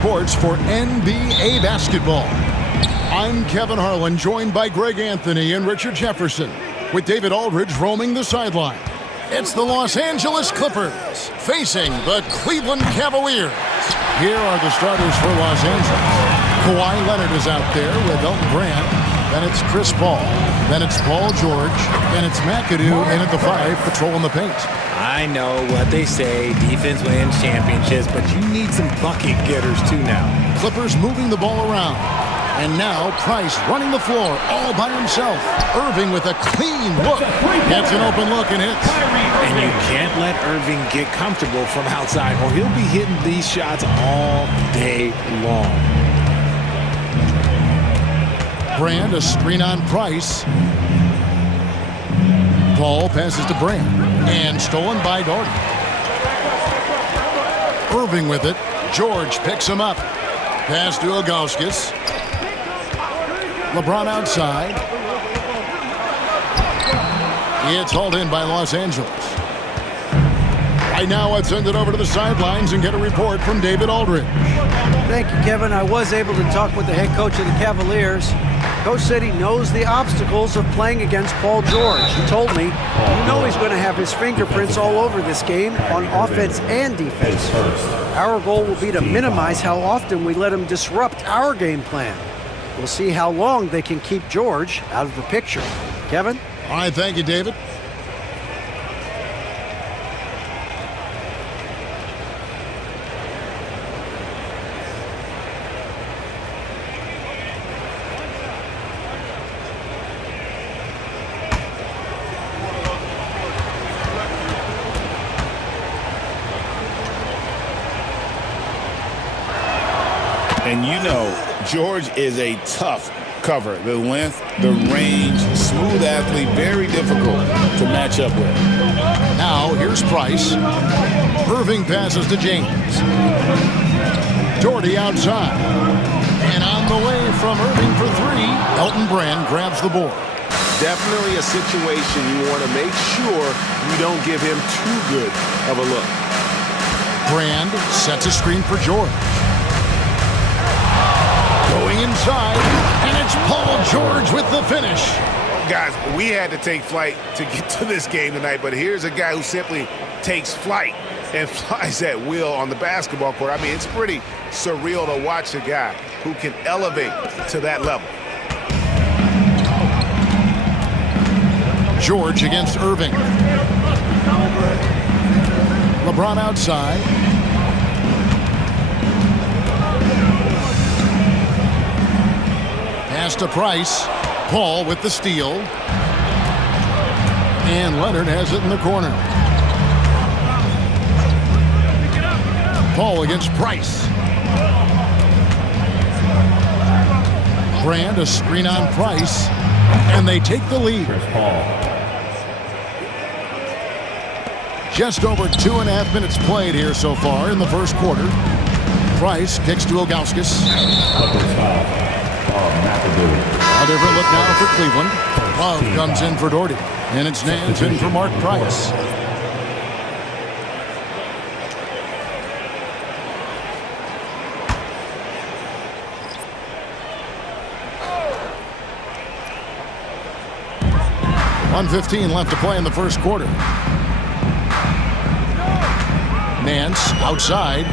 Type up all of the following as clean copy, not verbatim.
Sports for NBA basketball. I'm Kevin Harlan, joined by Greg Anthony and Richard Jefferson, with David Aldridge roaming the sideline. It's the Los Angeles Clippers facing the Cleveland Cavaliers. Here are the starters for Los Angeles. Kawhi Leonard is out there with Elton Brand. Then it's Chris Paul. Then it's Paul George. Then it's McAdoo in at the 5, patrolling the paint. I know what they say, defense wins championships, but you need some bucket getters too now. Clippers moving the ball around. And now Price running the floor all by himself. Irving with a clean look. Gets an open look and hits. And you can't let Irving get comfortable from outside or he'll be hitting these shots all day long. Brand, a screen on Price. Paul passes to Brand. And stolen by Doherty. Irving with it. George picks him up. Pass to Ilgauskas. LeBron outside. It's hauled in by Los Angeles. Right now, let's send it over to the sidelines and get a report from David Aldridge. Thank you, Kevin. I was able to talk with the head coach of the Cavaliers. Coach said he knows the obstacles of playing against Paul George. He told me, you know he's going to have his fingerprints all over this game on offense and defense. Our goal will be to minimize how often we let him disrupt our game plan. We'll see how long they can keep George out of the picture. Kevin? All right, thank you, David. And you know, George is a tough cover. The length, the range, smooth athlete, very difficult to match up with. Now, here's Price. Irving passes to James. Doherty outside. And on the way from Irving for 3, Elton Brand grabs the board. Definitely a situation you want to make sure you don't give him too good of a look. Brand sets a screen for George. Going inside, and it's Paul George with the finish. Guys, we had to take flight to get to this game tonight, but here's a guy who simply takes flight and flies at will on the basketball court. I mean, it's pretty surreal to watch a guy who can elevate to that level. George against Irving. LeBron outside. Pass to Price. Paul with the steal. And Leonard has it in the corner. Paul against Price. Brand, a screen on Price. And they take the lead. Just over 2.5 minutes played here so far in the first quarter. Price kicks to Ilgauskas. A different look now for Cleveland. Love comes in for Doherty. And it's Nance in for Mark Price. .1:15 left to play in the first quarter. Nance outside.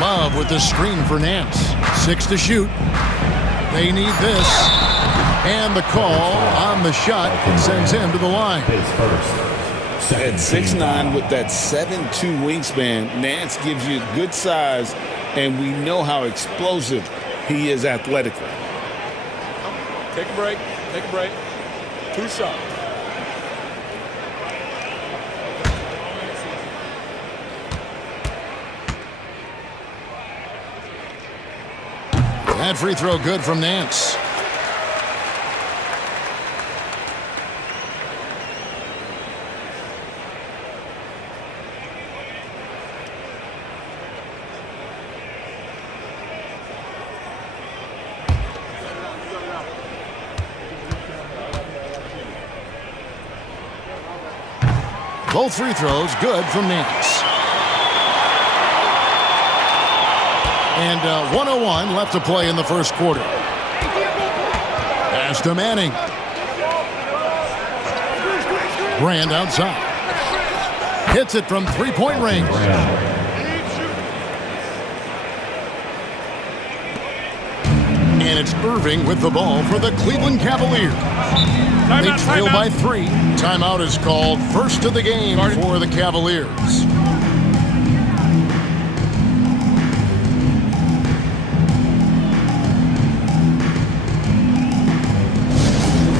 Love with the screen for Nance. 6 to shoot. They need this. And the call on the shot sends him to the line. At 6'9" with that 7'2" wingspan, Nance gives you good size, and we know how explosive he is athletically. Take a break. Take a break. 2 shots. That free throw good from Nance. Both free throws good from Nance. And 1:01 left to play in the first quarter. Pass to Manning. Brand outside. Hits it from three-point range. And it's Irving with the ball for the Cleveland Cavaliers. They trail by 3. Timeout is called. First of the game for the Cavaliers.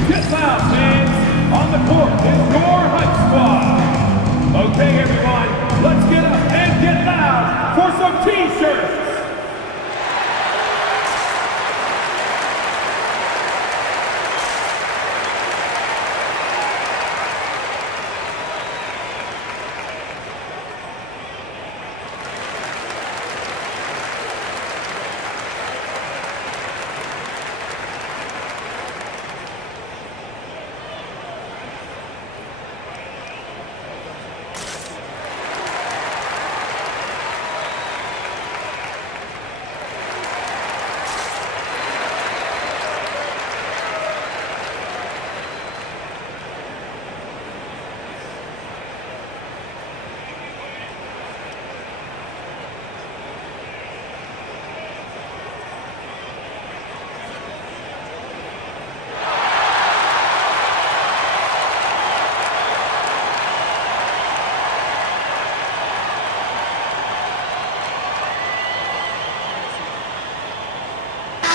Get foul, fans. On the court is your hype squad. Okay, everyone, let's get up and get loud for some T-shirts.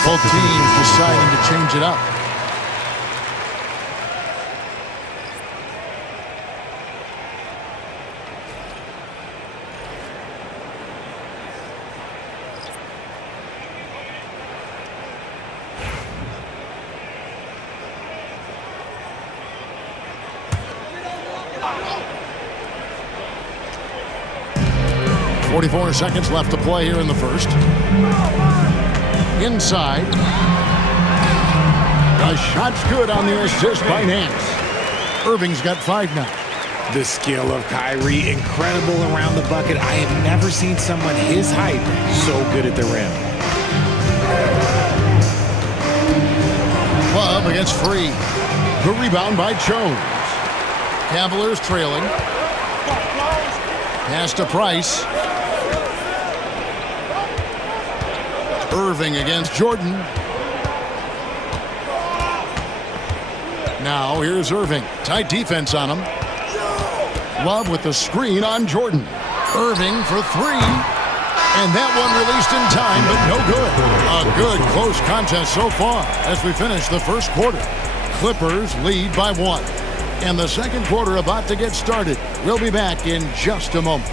Both teams deciding to change it up. .44 seconds left to play here in the first. Inside. The shot's good on the assist by Nance. Irving's got 5 now. The skill of Kyrie, incredible around the bucket. I have never seen someone his height so good at the rim. Love against Free. The rebound by Jones. Cavaliers trailing. Pass to Price. Irving against Jordan. Now here's Irving. Tight defense on him. Love with the screen on Jordan. Irving for 3. And that one released in time, but no good. A good close contest so far as we finish the first quarter. Clippers lead by 1. And the second quarter about to get started. We'll be back in just a moment.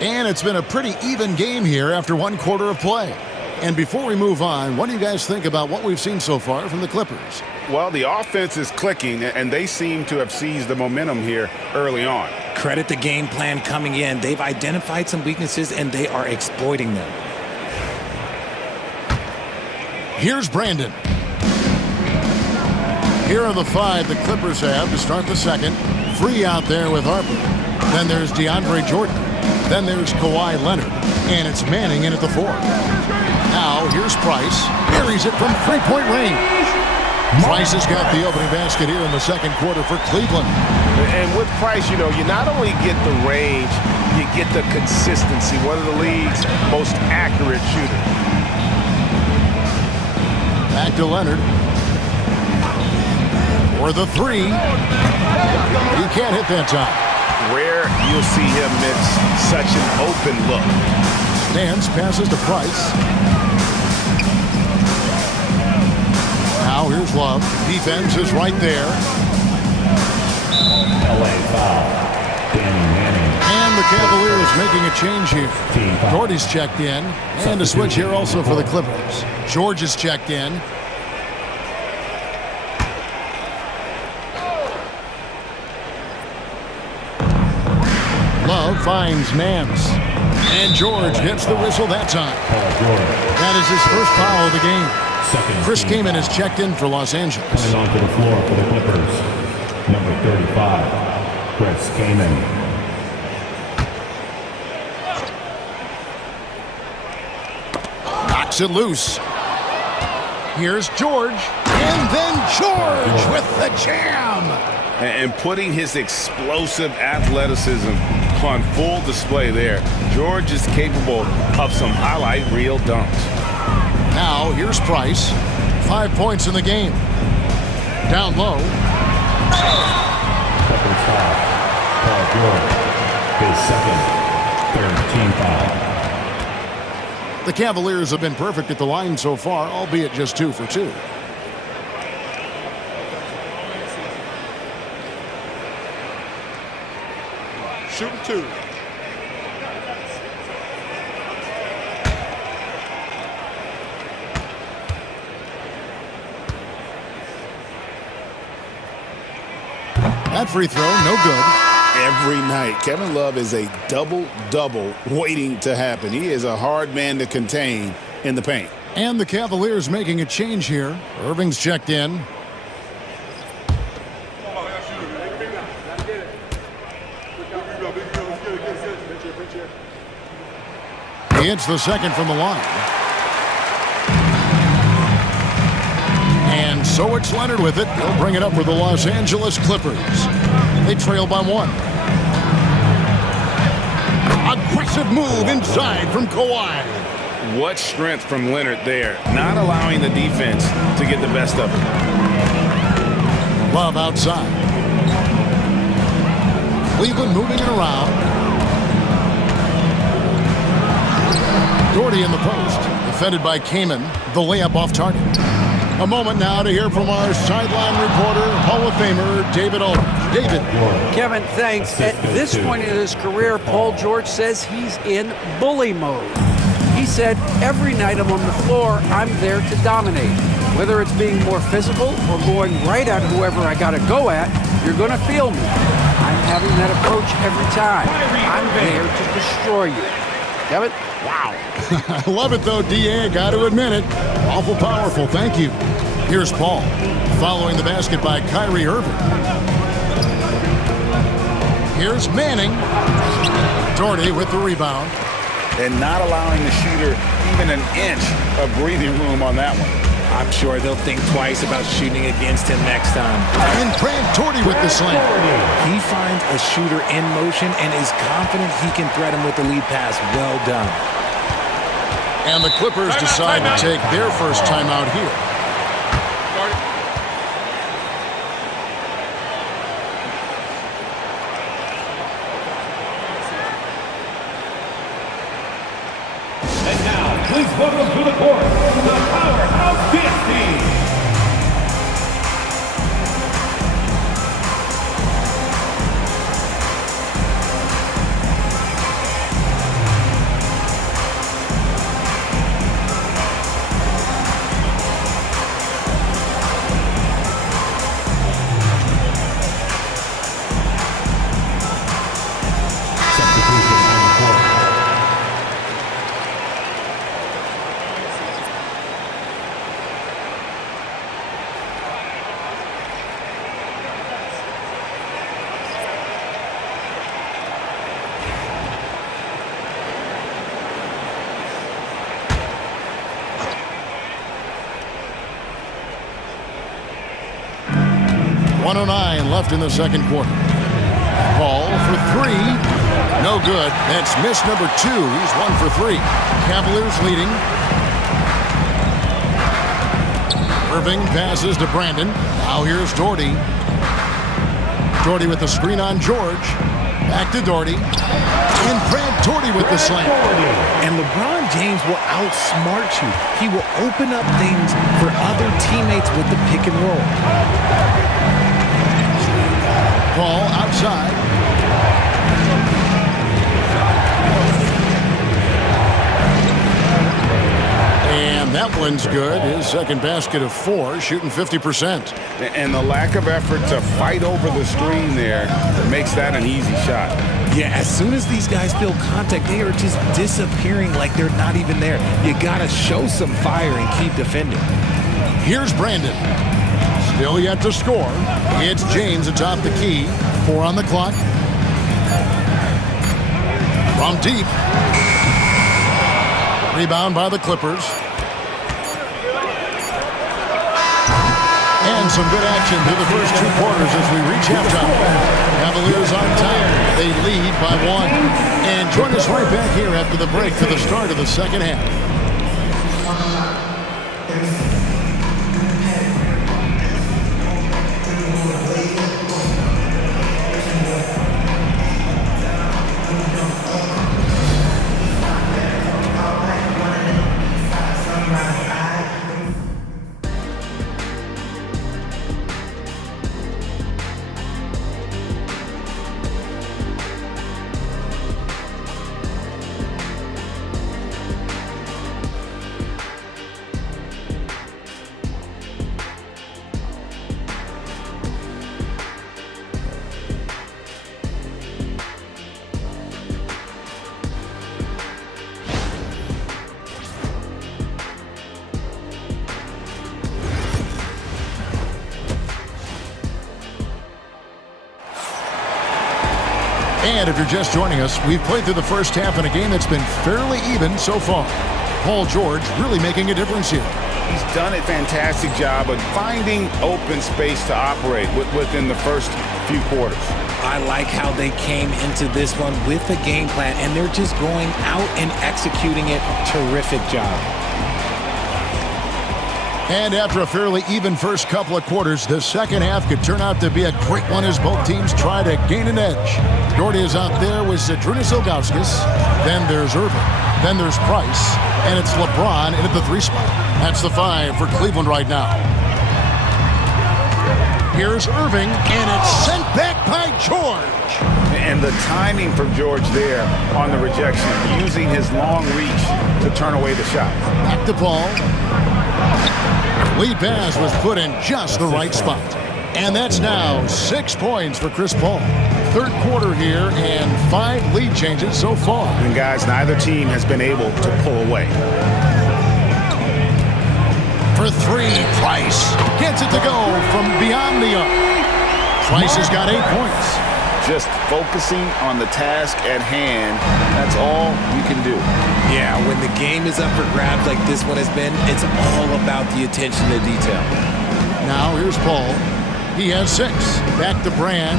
And it's been a pretty even game here after 1 quarter of play. And before we move on, what do you guys think about what we've seen so far from the Clippers? Well, the offense is clicking, and they seem to have seized the momentum here early on. Credit the game plan coming in. They've identified some weaknesses, and they are exploiting them. Here's Brandon. Here are the 5 the Clippers have to start the second. Free out there with Harper. Then there's DeAndre Jordan. Then there's Kawhi Leonard. And it's Manning in at the 4. Now here's Price. Buries it from three-point range. Price has got the opening basket here in the second quarter for Cleveland. And with Price, you not only get the range, you get the consistency. One of the league's most accurate shooters. Back to Leonard. For the 3. He can't hit that time. Rare you'll see him miss such an open look. Nance passes to Price. Now here's Love. Defense is right there. LA foul. Danny Manning. And the Cavaliers making a change here. Gordy's checked in. And a switch here also for the Clippers. George is checked in. Love finds Nance. And George gets the whistle that time. That is his first foul of the game. Chris Kaman is checked in for Los Angeles. Coming onto the floor for the Clippers, number 35, Chris Kaman. Knocks it loose. Here's George. And then George with the jam. And putting his explosive athleticism on full display there. George is capable of some highlight reel dunks. Now, here's Price. 5 points in the game. Down low. Clippers foul. Paul George, his second, third team foul. The Cavaliers have been perfect at the line so far, albeit just 2 for 2. Shooting 2. That free throw, no good. Every night, Kevin Love is a double-double waiting to happen. He is a hard man to contain in the paint. And the Cavaliers making a change here. Irving's checked in. He hits the second from the line. And so it's Leonard with it. He'll bring it up for the Los Angeles Clippers. They trail by 1. Aggressive move inside from Kawhi. What strength from Leonard there, not allowing the defense to get the best of him. Love outside. Cleveland moving it around. Doherty in the post. Defended by Kaman. The layup off target. A moment now to hear from our sideline reporter, Hall of Famer David Aldridge. David. Kevin, thanks. At this point in his career, Paul George says he's in bully mode. He said, every night I'm on the floor, I'm there to dominate. Whether it's being more physical or going right at whoever I got to go at, you're going to feel me. I'm having that approach every time. I'm there to destroy you. Kevin? Wow. I love it, though, D.A. Got to admit it. Awful powerful. Thank you. Here's Paul. Following the basket by Kyrie Irving. Here's Manning. Doherty with the rebound. And not allowing the shooter even an inch of breathing room on that one. I'm sure they'll think twice about shooting against him next time. And Brad Doherty with the slam. He finds a shooter in motion and is confident he can threat him with the lead pass. Well done. And the Clippers decide to take their first timeout here. And now, please welcome to the court, the Powerhouse Dance Team. Substitution on the court. .109 left in the second quarter. Ball for 3. No good. That's miss number 2. He's 1 for 3. Cavaliers leading. Irving passes to Brandon. Now here's Doherty. Doherty with the screen on George. Back to Doherty. And Brad Doherty with the slam. And LeBron James will outsmart you. He will open up things for other teammates with the pick and roll. Ball outside. And that one's good. His second basket of 4, shooting 50%. And the lack of effort to fight over the screen there makes that an easy shot. Yeah, as soon as these guys feel contact, they are just disappearing like they're not even there. You got to show some fire and keep defending. Here's Brandon. Still yet to score. It's James atop the key. 4 on the clock. From deep. Rebound by the Clippers. And some good action through the first 2 quarters as we reach halftime. Cavaliers on top. They lead by 1. And join us right back here after the break for the start of the second half. And if you're just joining us, we've played through the first half in a game that's been fairly even so far. Paul George really making a difference here. He's done a fantastic job of finding open space to operate within the first few quarters. I like how they came into this one with a game plan, and they're just going out and executing it. Terrific job. And after a fairly even first couple of quarters, the second half could turn out to be a great one as both teams try to gain an edge. Doherty is out there with Zydrunas Ilgauskas. Then there's Irving. Then there's Price. And it's LeBron in at the 3 spot. That's the 5 for Cleveland right now. Here's Irving, and it's sent back by George. And the timing from George there on the rejection, using his long reach to turn away the shot. Back to Paul. Lead pass was put in just the right spot. And that's now 6 points for Chris Paul. Third quarter here and 5 lead changes so far. And guys, neither team has been able to pull away. For 3, Price gets it to go from beyond the arc. Price has got 8 points. Just focusing on the task at hand, that's all you can do. Yeah, when the game is up for grabs like this one has been, it's all about the attention to detail. Now here's Paul. He has 6. Back to Brand.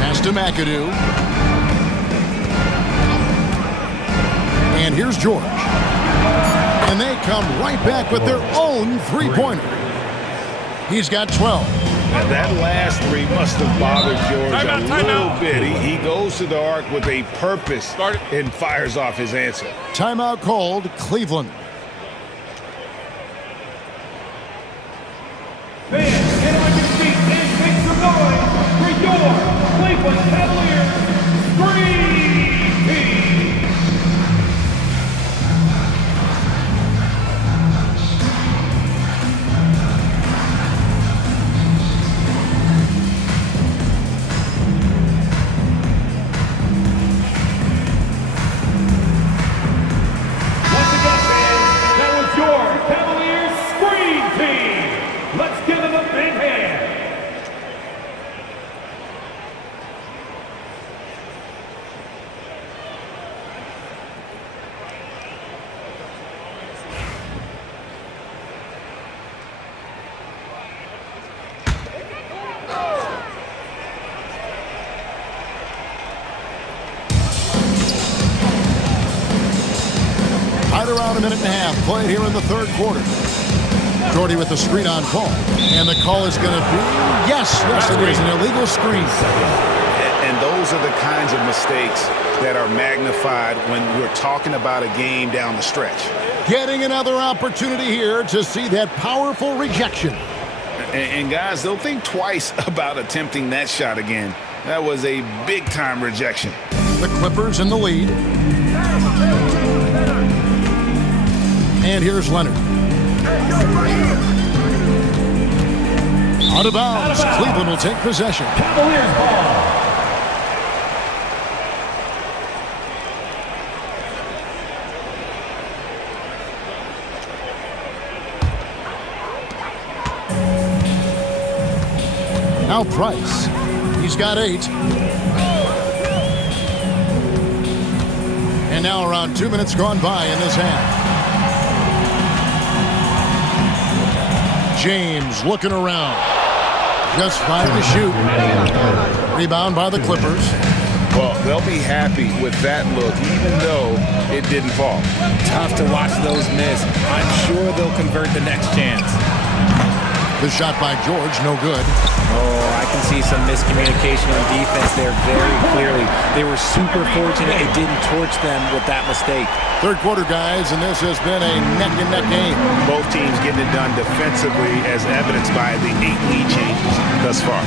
Pass to McAdoo. And here's George. And they come right back with their own 3-pointer. He's got 12. And that last 3 must have bothered George a little bit. He goes to the arc with a purpose and fires off his answer. Timeout called, Cleveland. Fans, get on your feet and make some noise for your Cleveland Cavaliers Dream Team. Once again, fans, that was your Cavaliers Screen Team. Let's give them a big hand. Right around a minute and a half played here in the third quarter. Doherty with the screen on Paul. And the call is going to be, yes, it is an illegal screen. And those are the kinds of mistakes that are magnified when we're talking about a game down the stretch. Getting another opportunity here to see that powerful rejection. And guys, they'll think twice about attempting that shot again. That was a big-time rejection. The Clippers in the lead. And here's Leonard. Out of bounds. Cleveland will take possession. Cavaliers ball. Now Price. He's got 8. And now around 2 minutes gone by in this half. James looking around. Just 5 to shoot. Rebound by the Clippers. Well, they'll be happy with that look, even though it didn't fall. Tough to watch those miss. I'm sure they'll convert the next chance. The shot by George, no good. Oh, I can see some miscommunication on defense there very clearly. They were super fortunate it didn't torch them with that mistake. Third quarter, guys, and this has been a neck-and-neck game. Both teams getting it done defensively, as evidenced by the 8 lead changes thus far.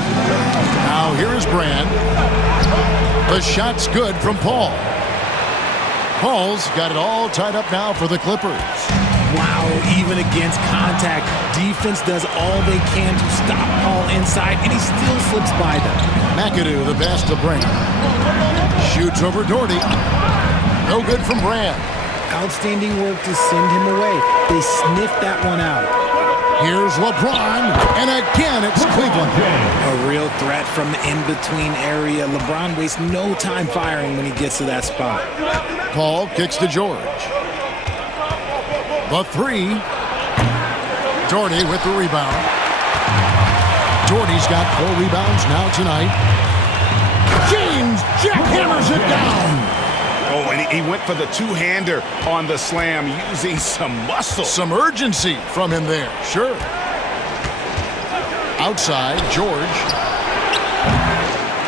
Now here is Brand. The shot's good from Paul. Paul's got it all tied up now for the Clippers. Wow, even against contact, defense does all they can to stop Paul inside, and he still slips by them. McAdoo, the pass to Brand. Shoots over Doherty. No good from Brand. Outstanding work to send him away. They sniffed that one out. Here's LeBron, and again it's Cleveland. A real threat from the in-between area. LeBron wastes no time firing when he gets to that spot. Paul kicks to George. The 3. Doherty with the rebound. Doherty's got 4 rebounds now tonight. James jackhammers it down. Oh, and he went for the two-hander on the slam, using some muscle. Some urgency from him there, sure. Outside, George.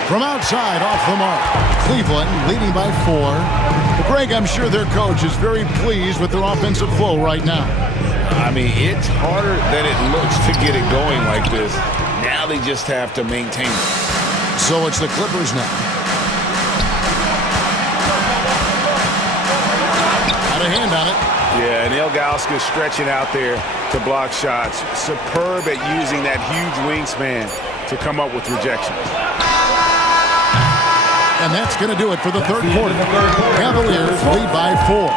From outside, off the mark. Cleveland leading by 4. Greg, I'm sure their coach is very pleased with their offensive flow right now. I mean, it's harder than it looks to get it going like this. Now they just have to maintain it. So it's the Clippers now. Got a hand on it. Yeah, and Ilgauskas stretching out there to block shots. Superb at using that huge wingspan to come up with rejection. And that's going to do it for the third quarter. Cavaliers lead by 4.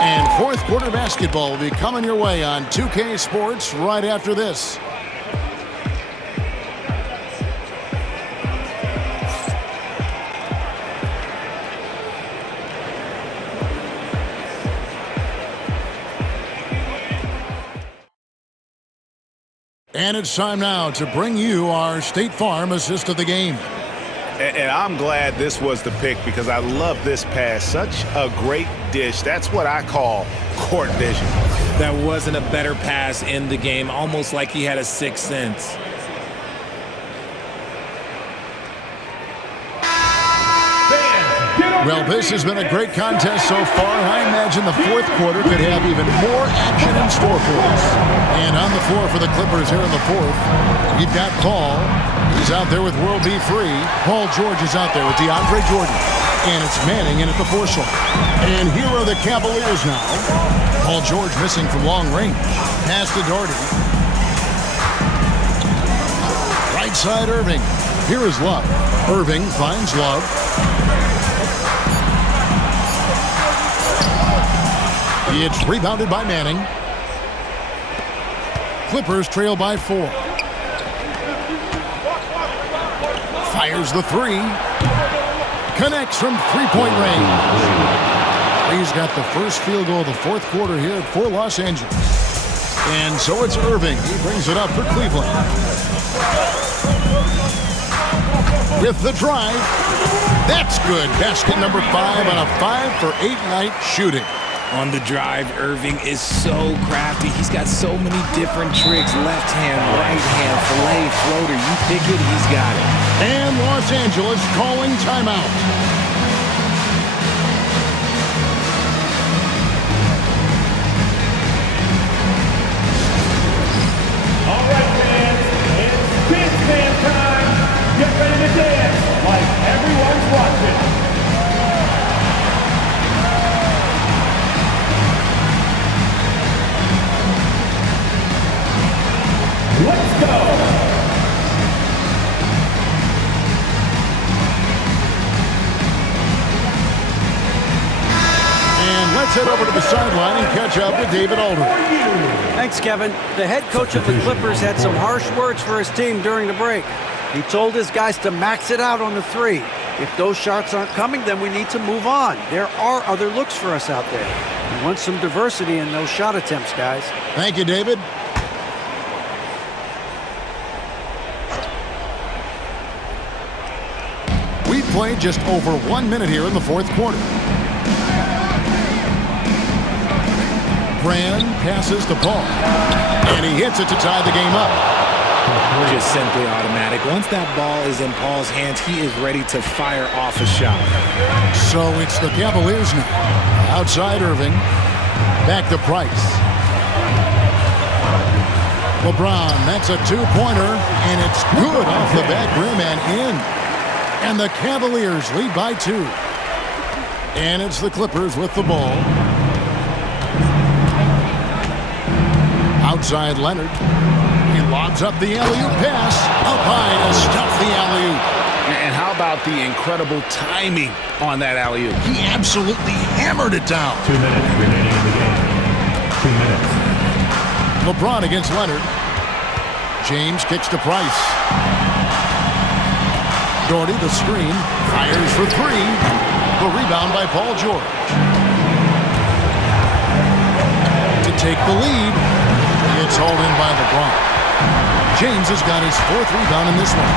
And fourth quarter basketball will be coming your way on 2K Sports right after this. And it's time now to bring you our State Farm assist of the game. And I'm glad this was the pick because I love this pass. Such a great dish. That's what I call court vision. That wasn't a better pass in the game, almost like he had a sixth sense. Well, this has been a great contest so far. I imagine the fourth quarter could have even more action in store for us. And on the floor for the Clippers here in the fourth, we've got Paul. He's out there with World B3. Paul George is out there with DeAndre Jordan. And it's Manning in at the fourth slot. And here are the Cavaliers now. Paul George missing from long range. Pass to Doherty. Right side Irving. Here is Love. Irving finds Love. It's rebounded by Manning. Clippers trail by 4. Fires the 3. Connects from three-point range. He's got the first field goal of the fourth quarter here for Los Angeles. And so it's Irving. He brings it up for Cleveland. With the drive. That's good. Basket number 5 on a 5-for-8 night shooting. On the drive, Irving is so crafty. He's got so many different tricks. Left hand, right hand, fillet, floater. You pick it, he's got it. And Los Angeles calling timeout. All right, fans, it's dance man time. Get ready to dance like everyone's watching. Let's go! head over to the sideline and catch up with David Aldridge. Thanks, Kevin. The head coach of the Clippers had some harsh words for his team during the break. He told his guys to max it out on the three. If those shots aren't coming, then we need to move on. There are other looks for us out there. We want some diversity in those shot attempts, guys. Thank you, David. We played just over 1 minute here in the fourth quarter. Brand passes to Paul, and he hits it to tie the game up. Just simply automatic. Once that ball is in Paul's hands, he is ready to fire off a shot. So it's the Cavaliers now. Outside Irving, back to Price. LeBron, that's a two-pointer, and it's good off the back rim and in. And the Cavaliers lead by 2. And it's the Clippers with the ball. Outside Leonard. He lobs up the alley-oop pass. Up high to stuff the alley-oop. And how about the incredible timing on that alley-oop? He absolutely hammered it down. 2 minutes remaining in the game. 2 minutes. LeBron against Leonard. James kicks to Price. Doherty, the screen, fires for 3. The rebound by Paul George. To take the lead, it's hauled in by LeBron. James has got his 4th rebound in this one.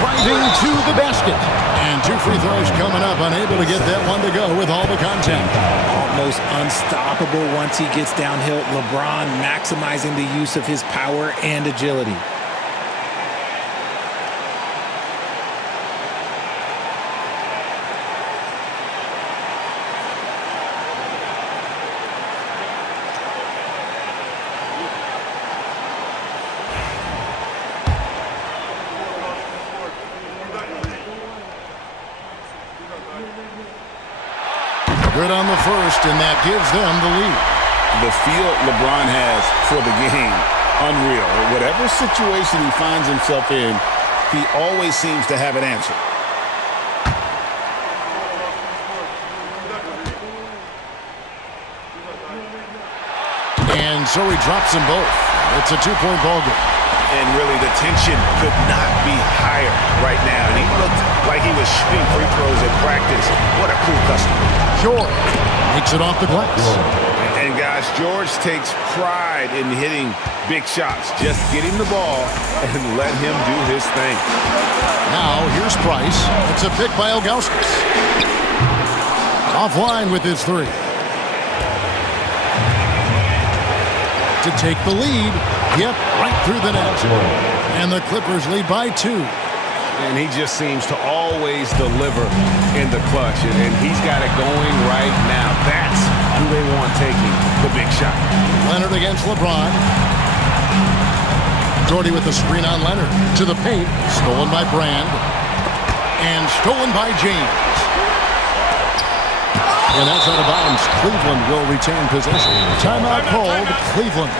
Driving to the basket. And 2 free throws coming up, unable to get that one to go with all the contact. Almost unstoppable once he gets downhill. LeBron maximizing the use of his power and agility. Good on the first, and that gives them the lead. The feel LeBron has for the game, unreal. Whatever situation he finds himself in, he always seems to have an answer. And so he drops them both. It's a 2-point ball game. And really, the tension could not be higher right now. And he looked like he was shooting free throws at practice. What a cool customer. George makes it off the glass. And guys, George takes pride in hitting big shots. Just get him the ball and let him do his thing. Now, here's Price. It's a pick by Ilgauskas. Offline with his 3. To take the lead. Yep, right through the net. And the Clippers lead by 2. And he just seems to always deliver in the clutch. And he's got it going right now. That's who they want taking the big shot. Leonard against LeBron. Doherty with the screen on Leonard. To the paint. Stolen by Brand. And stolen by James. And that's out of bounds. Cleveland will retain possession. Timeout called. Cleveland.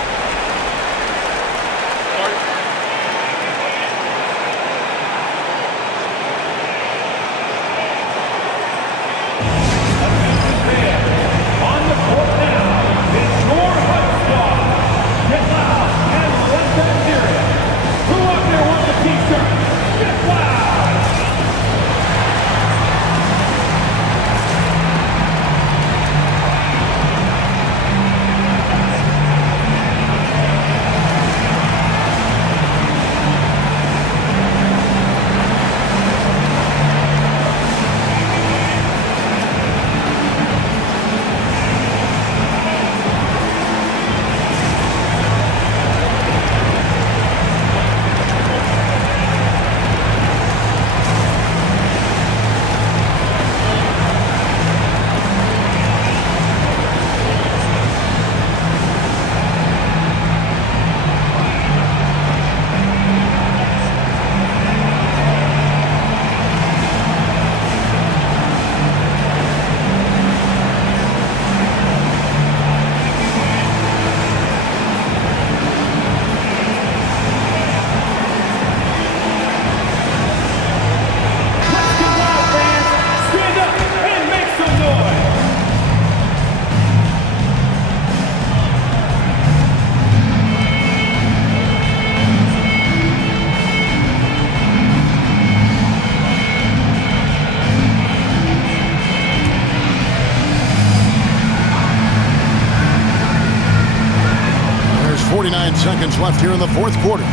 seconds left here in the fourth quarter.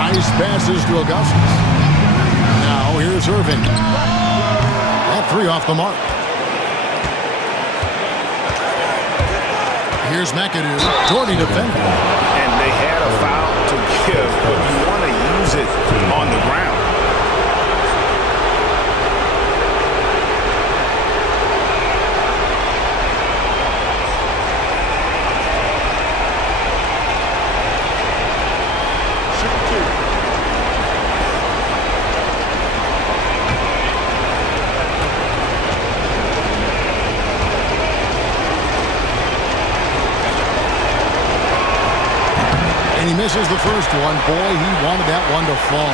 Nice passes to Augustus. Now here's Irving. That three off the mark. Here's McAdoo. Doherty defending. And they had a foul to give, but you want to use it on the ground. And he misses the first one. Boy, he wanted that one to fall.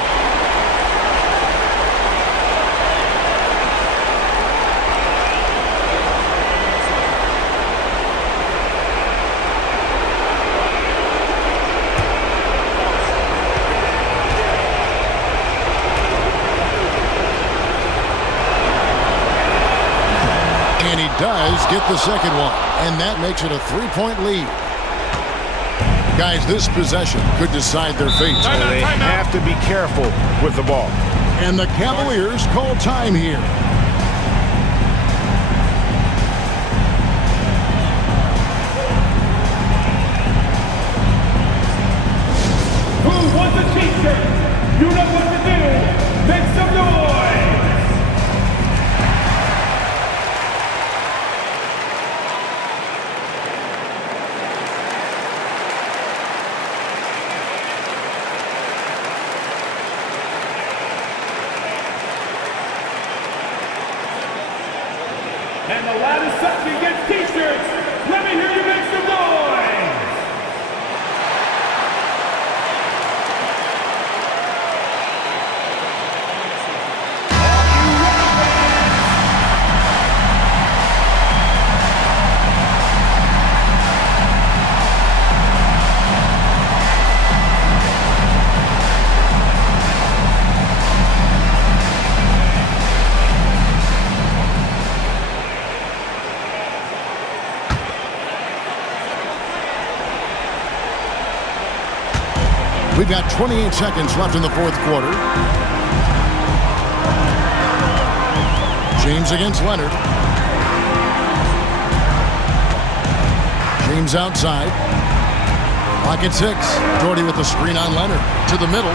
And he does get the second one. And that makes it a three-point lead. Guys, this possession could decide their fate. They have to be careful with the ball. And the Cavaliers call time here. Who wants a t-shirt? You know what to do. Make some noise. And the loudest section gets t-shirts. Let me hear you make some noise. We've got 28 seconds left in the fourth quarter. James against Leonard. James outside. Pocket six. Doherty with the screen on Leonard. To the middle.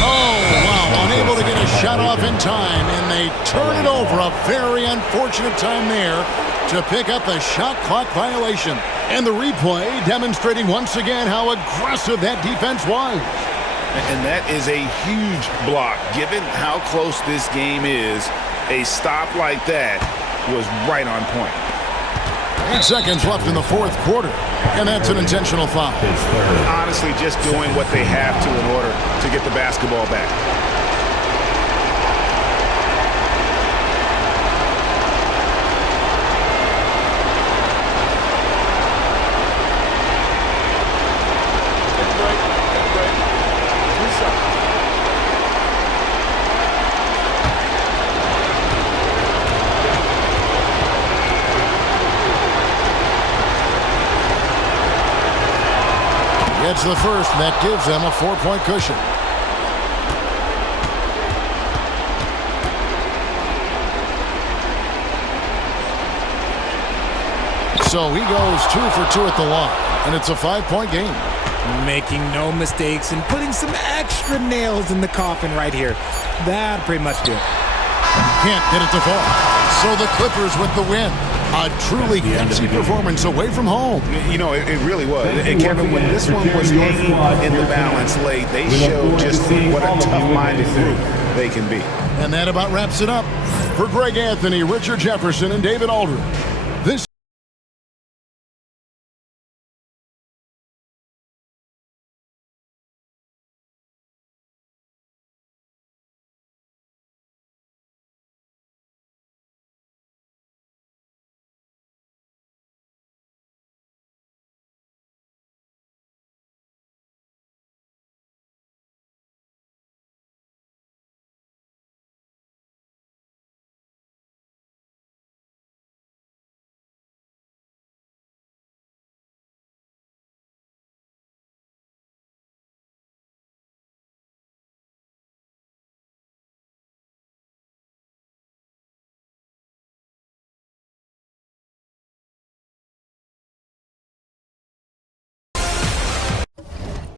Oh, wow. Unable to get a shot off in time. And they turn it over. A very unfortunate time there to pick up the shot clock violation. And the replay demonstrating once again how aggressive that defense was. And that is a huge block. Given how close this game is, a stop like that was right on point. 8 seconds left in the fourth quarter. And that's an intentional foul. Honestly, just doing what they have to in order to get the basketball back. Gets the first, and that gives them a 4-point cushion. So he goes 2 for 2 at the line, and it's a 5-point game. Making no mistakes and putting some extra nails in the coffin right here. That pretty much do it. Can't get it to fall. So the Clippers with the win. A truly fancy performance away from home. You know, it really was. And Kevin, when this one was hanging in the balance late, they showed just what a tough-minded group they can be. And that about wraps it up. For Greg Anthony, Richard Jefferson, and David Aldridge,